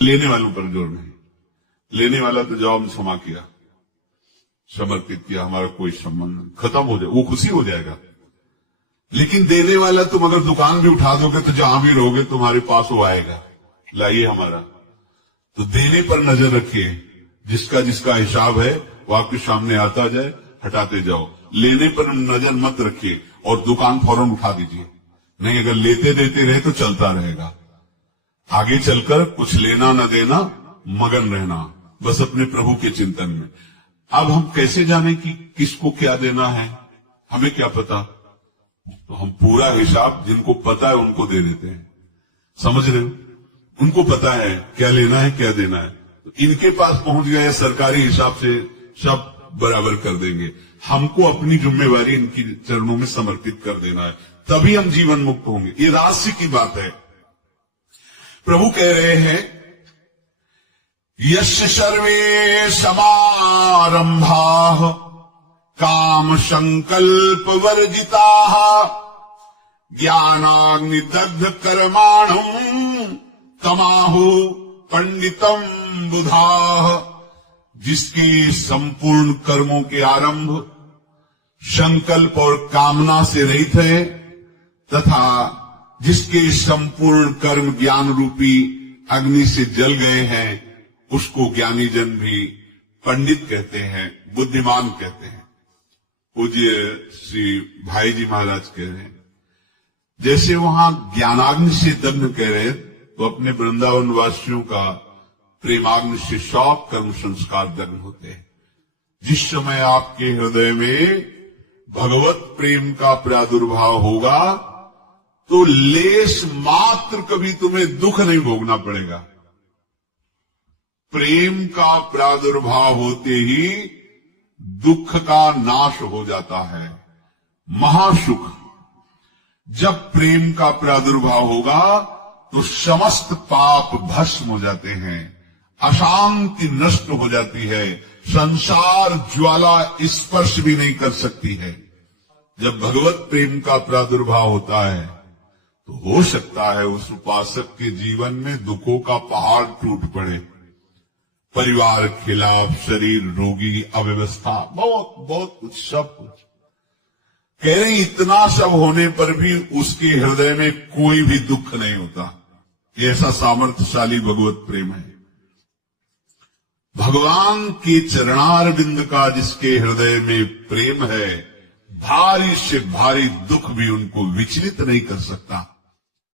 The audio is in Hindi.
लेने वालों पर जोर नहीं। लेने वाला तो जवाब क्षमा किया, समर्पित किया, हमारा कोई संबंध नहीं, खत्म हो जाए, वो खुशी हो जाएगा। लेकिन देने वाला तुम अगर दुकान भी उठा दोगे तो जहां भी रहोगे तुम्हारे पास वो आएगा, लाइए हमारा। तो देने पर नजर रखिए, जिसका जिसका हिसाब है वो आपके सामने आता जाए, हटाते जाओ। लेने पर नजर मत रखिए और दुकान फौरन उठा दीजिए, नहीं अगर लेते देते रहे तो चलता रहेगा। आगे चलकर कुछ लेना न देना, मगन रहना बस अपने प्रभु के चिंतन में। अब हम कैसे जाने कि किसको क्या देना है, हमें क्या पता। तो हम पूरा हिसाब जिनको पता है उनको दे देते हैं, समझ रहे हो, उनको पता है क्या लेना है क्या देना है। तो इनके पास पहुंच गए, सरकारी हिसाब से सब बराबर कर देंगे। हमको अपनी जिम्मेवारी इनकी चरणों में समर्पित कर देना है, तभी हम जीवन मुक्त होंगे। ये रहस्य की बात है। प्रभु कह रहे हैं, यस्य सर्वे समारंभाः काम संकल्प वर्जिताः ज्ञानाग्निदग्ध कर्माणम् तमाहु पंडितम बुधाः। जिसके संपूर्ण कर्मों के आरंभ संकल्प और कामना से रहित है, तथा जिसके संपूर्ण कर्म ज्ञान रूपी अग्नि से जल गए हैं, उसको ज्ञानी जन भी पंडित कहते हैं, बुद्धिमान कहते हैं। पूज्य श्री भाई जी महाराज कह रहे हैं, जैसे वहां ज्ञानाग्नि से दग्ध कह रहे हैं, तो अपने वृंदावन वासियों का प्रेमाग्नि से सब कर्म संस्कार दग्ध होते हैं। जिस समय आपके हृदय में भगवत प्रेम का प्रादुर्भाव होगा तो लेश मात्र कभी तुम्हें दुख नहीं भोगना पड़ेगा। प्रेम का प्रादुर्भाव होते ही दुख का नाश हो जाता है, महासुख। जब प्रेम का प्रादुर्भाव होगा तो समस्त पाप भस्म हो जाते हैं, अशांति नष्ट हो जाती है, संसार ज्वाला स्पर्श भी नहीं कर सकती है। जब भगवत प्रेम का प्रादुर्भाव होता है तो हो सकता है उस उपासक के जीवन में दुखों का पहाड़ टूट पड़े, परिवार खिलाफ, शरीर रोगी, अव्यवस्था, बहुत बहुत कुछ, सब कुछ। कह रहे इतना सब होने पर भी उसके हृदय में कोई भी दुख नहीं होता। ऐसा सामर्थ्यशाली भगवत प्रेम है। भगवान के चरणार बिंद का जिसके हृदय में प्रेम है, भारी से भारी दुख भी उनको विचलित नहीं कर सकता।